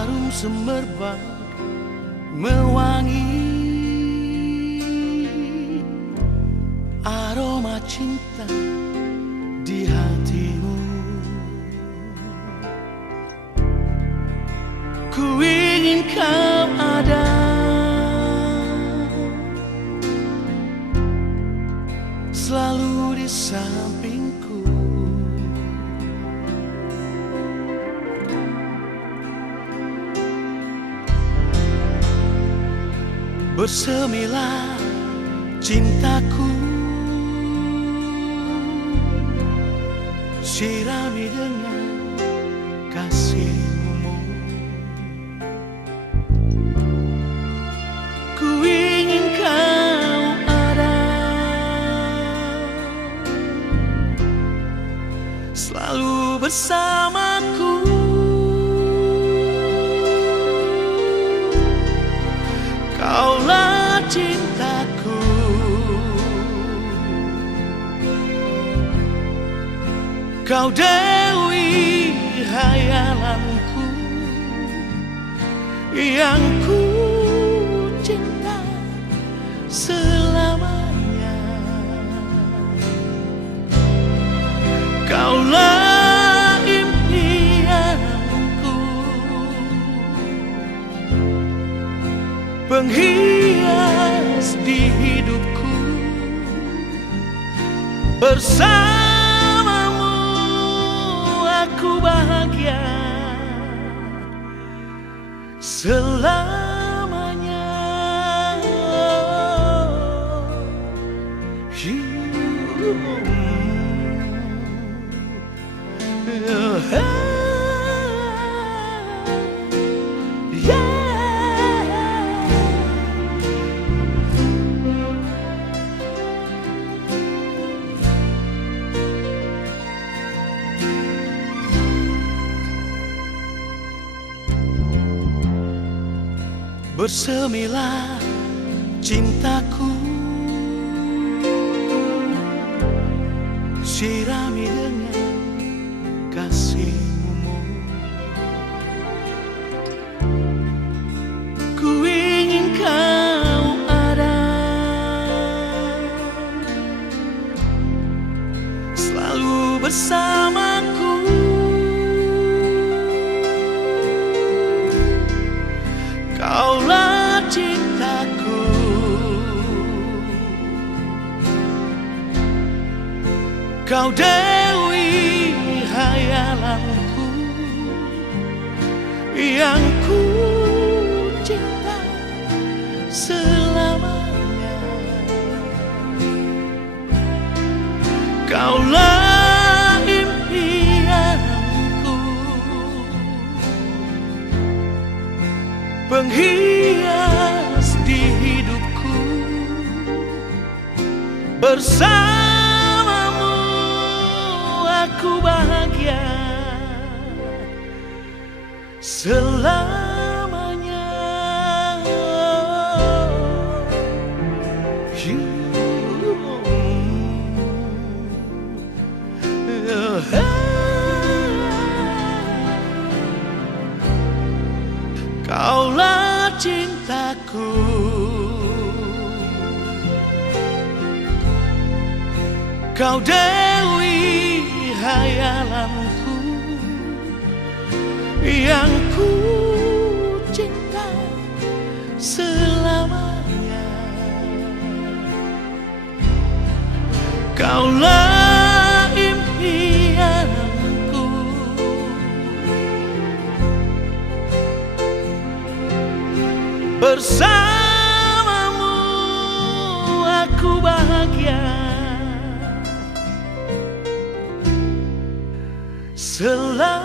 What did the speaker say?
harum semerbak mewangi, aroma cinta di hatimu. Ku ingin kau ada selalu di sampingku. Bersemilah cintaku, sirami dengan kasihmu. Ku ingin kau ada selalu bersamaku. Kaulah cintaku, kau dewi hayalanku yang ku cinta selamanya. Kaulah impianku, penghias di hidupku. Bersamamu aku bahagia selamanya. Bersemilah cintaku, sirami dengan kasihmu. Ku ingin kau ada selalu bersamaku. Kaulah cintaku, kau dewi hayalanku yang ku cinta selamanya. Kaulah impianku, penghias di hidupku. Bersamamu aku bahagia selamanya. Kaulah cintaku, kau dewi hayalanku yang ku cinta selamanya. Kaulah impianku, bersamamu aku bahagia selamanya.